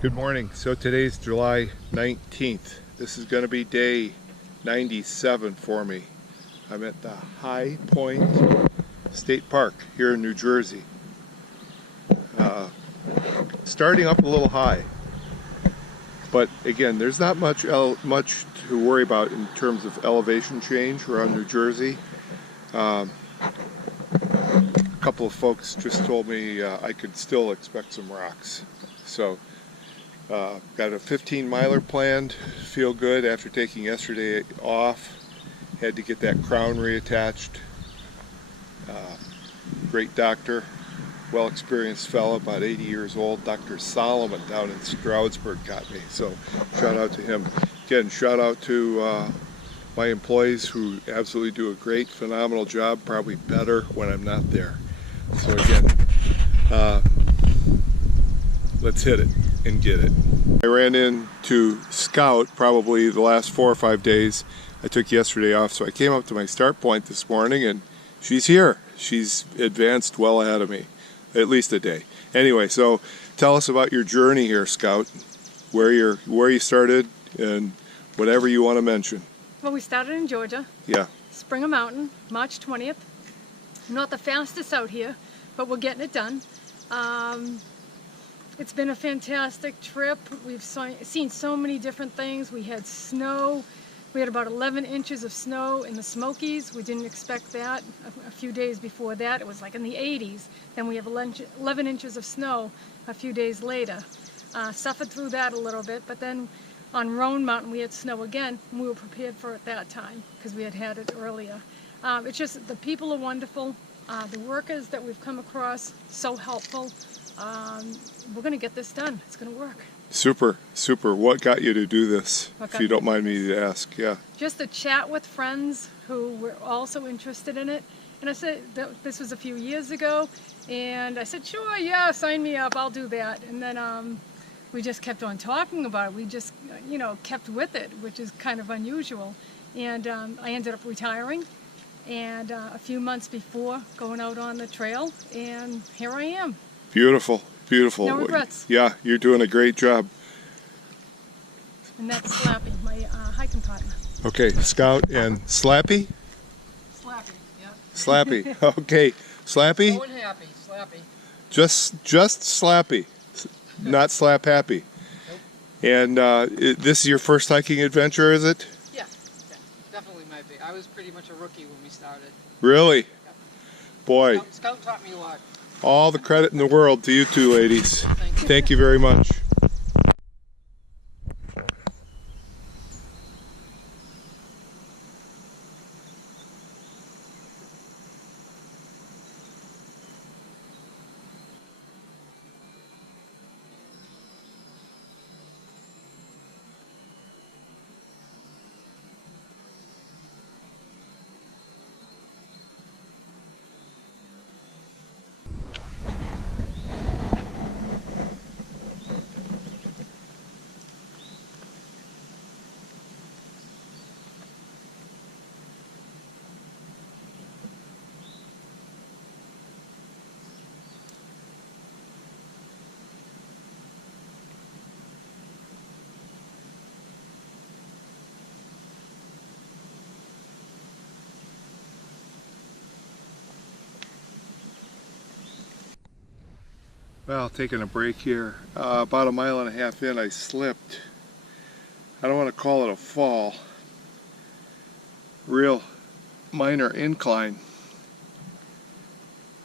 Good morning. So today's July 19th. This is going to be day 97 for me. I'm at the High Point State Park here in New Jersey. Starting up a little high, but again, there's not much to worry about in terms of elevation change around New Jersey. A couple of folks just told me I could still expect some rocks. So got a 15-miler planned. Feel good after taking yesterday off. Had to get that crown reattached. Great doctor, well-experienced fellow, about 80 years old. Dr. Solomon down in Stroudsburg got me. So shout out to him. Again, shout out to my employees who absolutely do a great, phenomenal job. Probably better when I'm not there. So again, let's hit it and get it. I ran into Scout probably the last 4 or 5 days. I took yesterday off, so I came up to my start point this morning and she's here. She's advanced well ahead of me, at least a day. Anyway, so tell us about your journey here, Scout, where you started and whatever you want to mention. Well, we started in Georgia. Yeah. Springer Mountain, March 20th. Not the fastest out here, but we're getting it done. It's been a fantastic trip. We've seen so many different things. We had snow. We had about 11 inches of snow in the Smokies. We didn't expect that. A few days before that, it was like in the 80s. Then we have 11 inches of snow a few days later. Suffered through that a little bit, but then on Roan Mountain we had snow again, and we were prepared for it that time because we had it earlier. It's just the people are wonderful. The workers that we've come across, so helpful. We're going to get this done. It's going to work. Super, super. What got you to do this, if you don't mind me to ask? Yeah. Just to chat with friends who were also interested in it. And I said, this was a few years ago, and I said, sure, yeah, sign me up, I'll do that. And then we just kept on talking about it. We just, kept with it, which is kind of unusual. And I ended up retiring, and a few months before going out on the trail, and here I am. Beautiful, beautiful. No regrets. Yeah, you're doing a great job. And that's Slappy, my hiking partner. Okay, Scout and Slappy? Slappy, yeah. Slappy, okay. Slappy? So happy, Slappy. Just Slappy, not Slap Happy. Nope. And this is your first hiking adventure, is it? Yeah, definitely might be. I was pretty much a rookie when we started. Really? Yep. Boy. Scout taught me a lot. All the credit in the world to you two ladies. Thank you. Thank you very much. Well, taking a break here. About 1.5 miles in, I slipped. I don't want to call it a fall. Real minor incline.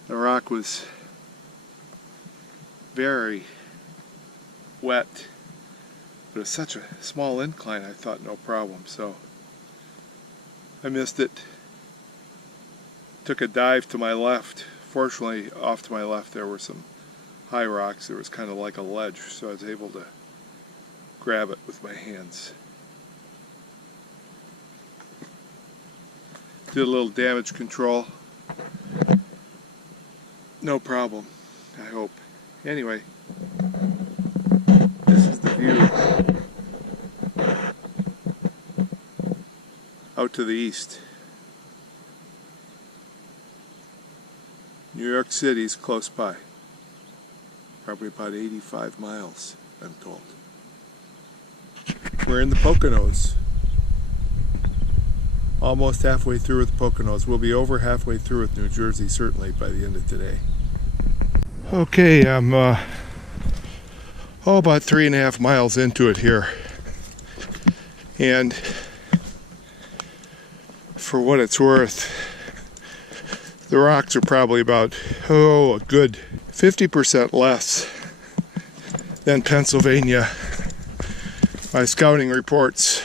The rock was very wet. But it was such a small incline, I thought no problem. So I missed it. Took a dive to my left. Fortunately, off to my left there were some high rocks. There was kind of like a ledge, so I was able to grab it with my hands. Did a little damage control. No problem, I hope. Anyway, this is the view out to the east. New York City's close by. Probably about 85 miles. I'm told. We're in the Poconos. Almost halfway through with the Poconos. We'll be over halfway through with New Jersey, certainly, by the end of today. Okay, I'm about 3.5 miles into it here. And for what it's worth, the rocks are probably about, a good 50% less than Pennsylvania. My scouting reports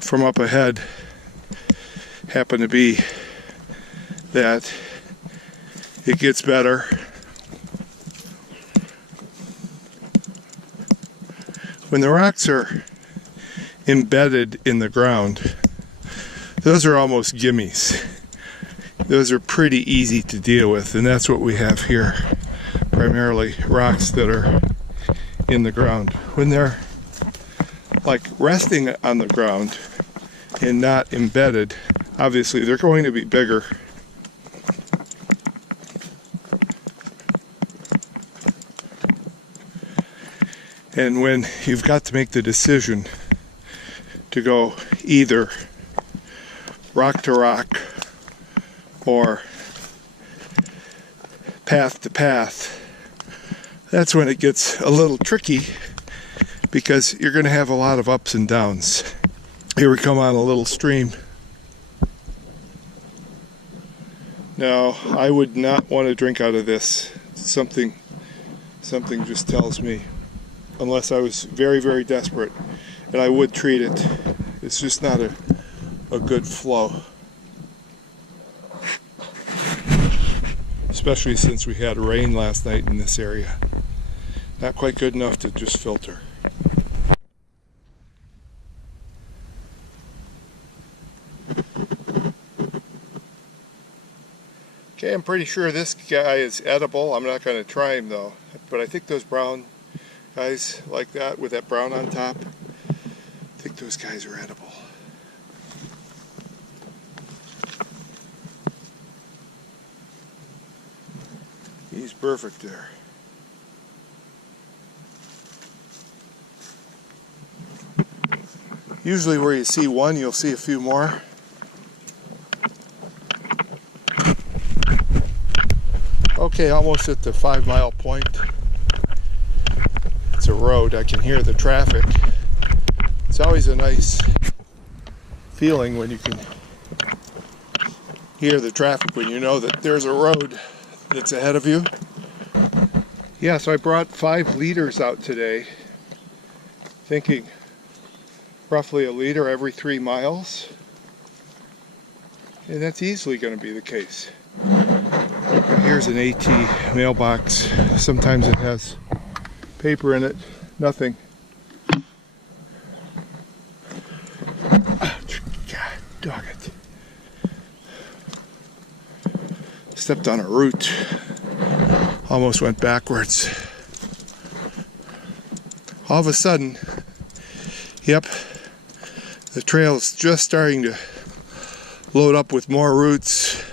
from up ahead happen to be that it gets better. When the rocks are embedded in the ground, those are almost gimmies. Those are pretty easy to deal with, and that's what we have here. Primarily rocks that are in the ground. When they're like resting on the ground and not embedded, obviously they're going to be bigger. And when you've got to make the decision to go either rock to rock or path to path, that's when it gets a little tricky, because you're going to have a lot of ups and downs. Here we come on a little stream. Now, I would not want to drink out of this. Something just tells me, unless I was very, very desperate, and I would treat it. It's just not a good flow. Especially since we had rain last night in this area. Not quite good enough to just filter. Okay, I'm pretty sure this guy is edible. I'm not going to try him though. But I think those brown guys like that with that brown on top, I think those guys are edible. He's perfect there. Usually where you see one, you'll see a few more. Okay, almost at the 5 mile point. It's a road. I can hear the traffic. It's always a nice feeling when you can hear the traffic, when you know that there's a road that's ahead of you. Yeah, so I brought 5 liters out today, thinking roughly a liter every 3 miles. And that's easily going to be the case. Here's an AT mailbox. Sometimes it has paper in it. Nothing. God, dog it. Stepped on a root. Almost went backwards. All of a sudden, yep, the trail's just starting to load up with more roots.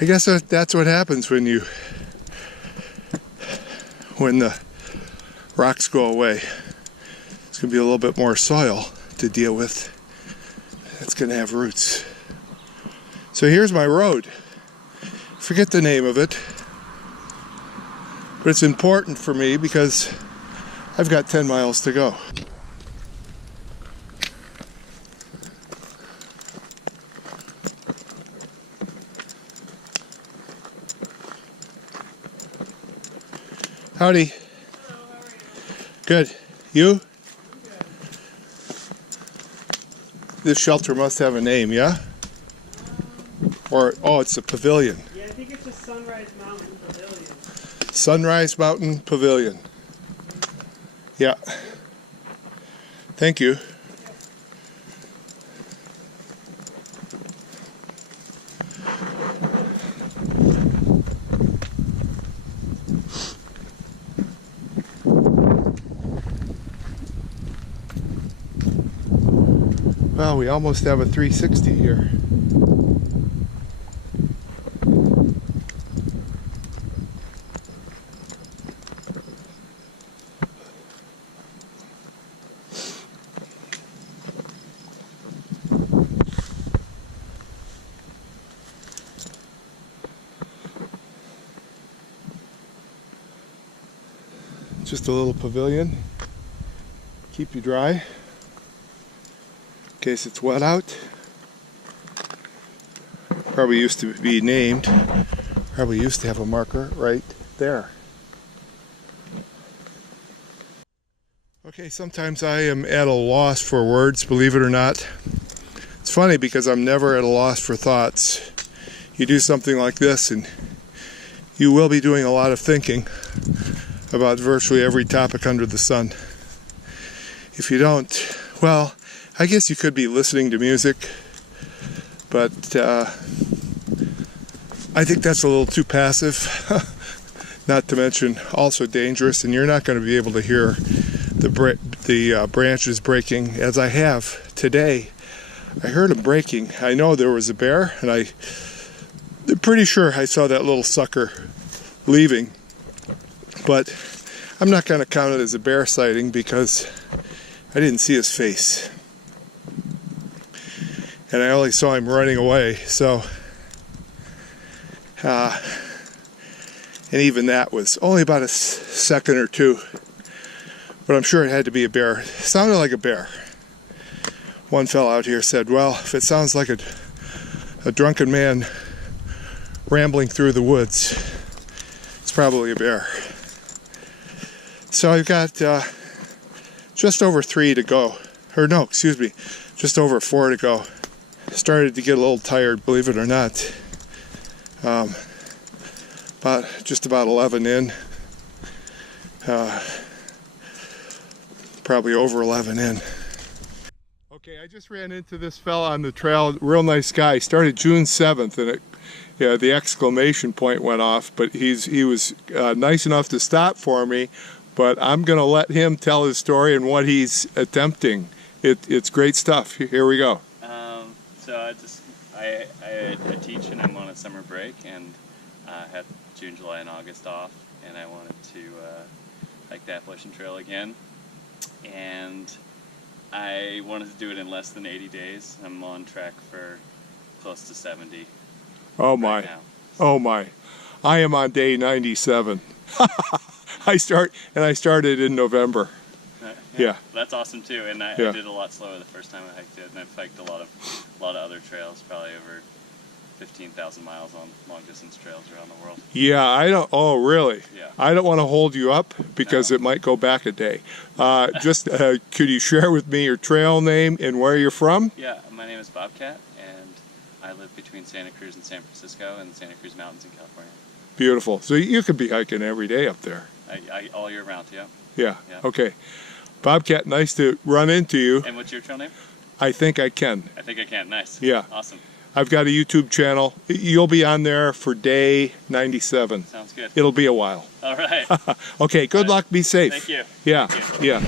I guess that's what happens when the rocks go away. It's going to be a little bit more soil to deal with. It's going to have roots. So here's my road. Forget the name of it. But it's important for me because I've got 10 miles to go. Howdy. Hello, how are you? Good. You? This shelter must have a name, yeah? Or, oh, it's a pavilion. Yeah, I think it's a Sunrise Mountain Pavilion. Sunrise Mountain Pavilion. Yeah. Thank you. Well, we almost have a 360 here. Just a little pavilion. Keep you dry in case it's wet out. Probably used to be named. Probably used to have a marker right there. Okay, sometimes I am at a loss for words, believe it or not. It's funny because I'm never at a loss for thoughts. You do something like this and you will be doing a lot of thinking about virtually every topic under the sun. If you don't, well, I guess you could be listening to music, but I think that's a little too passive, not to mention also dangerous, and you're not going to be able to hear the branches breaking as I have today. I heard them breaking. I know there was a bear, and I'm pretty sure I saw that little sucker leaving, but I'm not going to count it as a bear sighting because I didn't see his face, and I only saw him running away. So and even that was only about a second or two, but I'm sure it had to be a bear. It sounded like a bear. One fellow out here said, well, if it sounds like a drunken man rambling through the woods, it's probably a bear. So I've got just over 3 to go, or no, excuse me, just over 4 to go. Started to get a little tired, believe it or not. Just about 11 in, probably over 11 in. Okay, I just ran into this fella on the trail, real nice guy. Started June 7th, and the exclamation point went off, but he was nice enough to stop for me, but I'm going to let him tell his story and what he's attempting. It's great stuff. Here we go. So I teach and I'm on a summer break, and had June, July, and August off, and I wanted to hike the Appalachian Trail again, and I wanted to do it in less than 80 days. I'm on track for close to 70. Oh my, right now. Oh my. I am on day 97. I started in November. Yeah. That's awesome too, and I did a lot slower the first time I hiked it, and I've hiked a lot of other trails, probably over 15,000 miles on long distance trails around the world. Yeah, oh really? Yeah. I don't want to hold you up because it might go back a day. Could you share with me your trail name and where you're from? Yeah, my name is Bobcat, and I live between Santa Cruz and San Francisco and the Santa Cruz Mountains in California. Beautiful. So you could be hiking every day up there. All year round, yeah. Yeah. Okay. Bobcat, nice to run into you. And what's your trail name? I think I can. I think I can. Nice. Yeah. Awesome. I've got a YouTube channel. You'll be on there for day 97. Sounds good. It'll be a while. All right. Okay, good luck. Be safe. Thank you. Yeah. Thank you. Yeah.